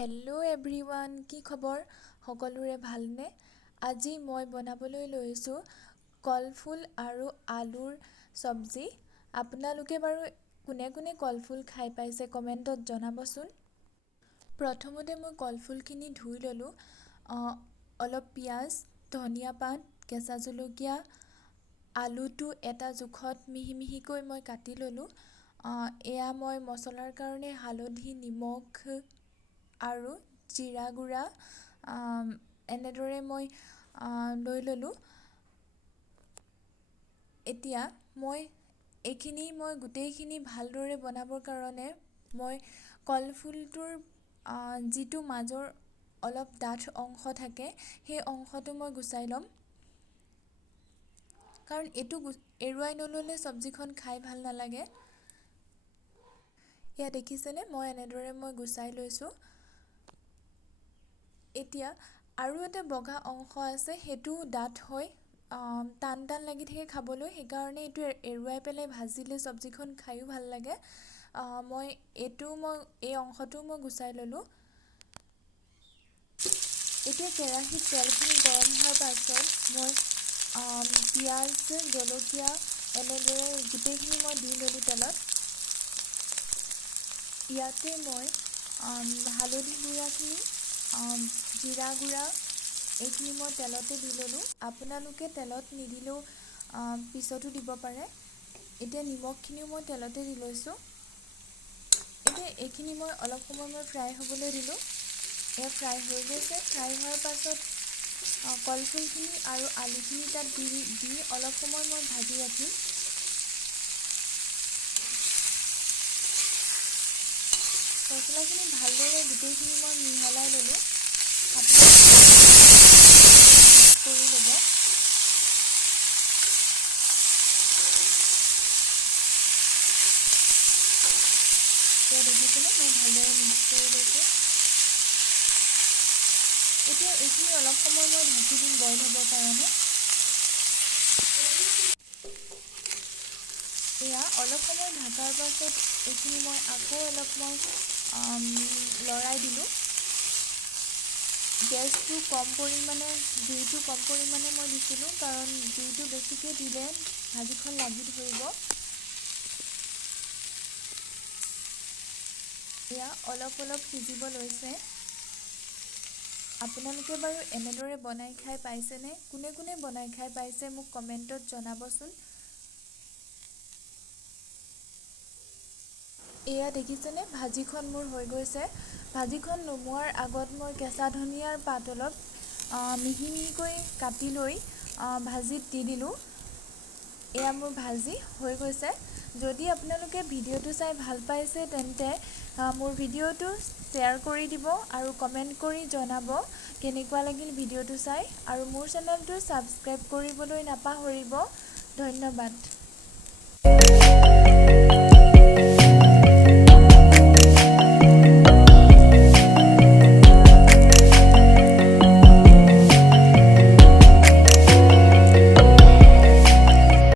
Hello' everyone, কি খবৰ? সকলোৰে ভালনে? আজি মই বনাবলৈ লৈছোঁ কলফুল আৰু আলুৰ চব্জি। আপোনালোকে বাৰু কোনে কোনে কলফুল খাই পাইছে কমেণ্টত জনাবচোন। প্ৰথমতে মই কলফুলখিনি ধুই ল'লোঁ। অলপ পিঁয়াজ, ধনিয়া পাত, কেঁচা জলকীয়া, আলুটো এটা জোখত মিহি মিহিকৈ মই কাটি ল'লোঁ। এয়া মই মছলাৰ কাৰণে হালধি, নিমখ আৰু জিৰা গুড়া এনেদৰে মই লৈ ল'লোঁ। এতিয়া মই গোটেইখিনি ভালদৰে বনাবৰ কাৰণে মই কলফুলটোৰ যিটো মাজৰ অলপ ডাঠ অংশ থাকে সেই অংশটো মই গুচাই ল'ম, কাৰণ এইটো এৰুৱাই নল'লে চব্জিখন খাই ভাল নালাগে। এয়া দেখিছেনে, মই গুচাই লৈছোঁ। এতিয়া আৰু এটা বগা অংশ আছে, সেইটো ডাঠ হৈ টান লাগি থাকে খাবলৈ, সেইকাৰণে এইটো এৰুৱাই পেলাই ভাজিলে চব্জিখন খায়ো ভাল লাগে। এই অংশটো মই গুচাই ল'লোঁ। এতিয়া কেৰাহীত তেলখিনি গৰম হোৱাৰ পাছত মই পিঁয়াজ, জলকীয়া এনেদৰে গোটেইখিনি মই দি ল'লোঁ তেলত। ইয়াতে মই হালধি গুড়াখিনি, জিৰা গুড়া এইখিনি মই তেলতে দি ল'লোঁ। আপোনালোকে তেলত নিদিলেও পিছতো দিব পাৰে। এতিয়া নিমখখিনিও মই তেলতে দি লৈছোঁ। এতিয়া এইখিনি মই অলপ সময় ফ্ৰাই হ'বলৈ দিলোঁ। এয়া ফ্ৰাই হৈ গৈছে। ফ্ৰাই হোৱাৰ পাছত কলফুলখিনি আৰু আলুখিনি তাত দি অলপ সময় মই ভাজি ৰাখিম। মছলাখিনি ভালদৰে গোটেইখিনি মই মিহলাই ল'লোঁ। আপুনি কৰি ল'ব। এতিয়া দেখিছেনে, মই ভালদৰে মিক্স কৰি লৈছোঁ। এতিয়া এইখিনি অলপ সময় মই ঢাকি দিম বইল হ'বৰ কাৰণে। এয়া অলপ সময় ঢাকাৰ পাছত এইখিনি মই আকৌ অলপ লৰাই দিলোঁ। জুইটো কম পৰিমাণে মই দিছিলোঁ, কাৰণ জুইটো বেছিকৈ দিলে ভাজিখন লাগি ধৰিব। এয়া অলপ সিজিব লৈছে। আপোনালোকে বাৰু এনেদৰে বনাই খাই পাইছেনে? কোনে কোনে বনাই খাই পাইছে মোক কমেণ্টত জনাবচোন। এয়া দেখিছেনে, ভাজিখন মোৰ হৈ গৈছে। ভাজিখন নমোৱাৰ আগত মই কেঁচা ধনিয়াৰ পাত অলপ মিহি মিহিকৈ কাটি লৈ ভাজিত দি দিলোঁ। এয়া মোৰ ভাজি হৈ গৈছে। যদি আপোনালোকে ভিডিঅ'টো চাই ভাল পাইছে তেন্তে মোৰ ভিডিঅ'টো শ্বেয়াৰ কৰি দিব আৰু কমেণ্ট কৰি জনাব কেনেকুৱা লাগিল ভিডিঅ'টো চাই, আৰু মোৰ চেনেলটো ছাবস্ক্ৰাইব কৰিবলৈ নাপাহৰিব। ধন্যবাদ।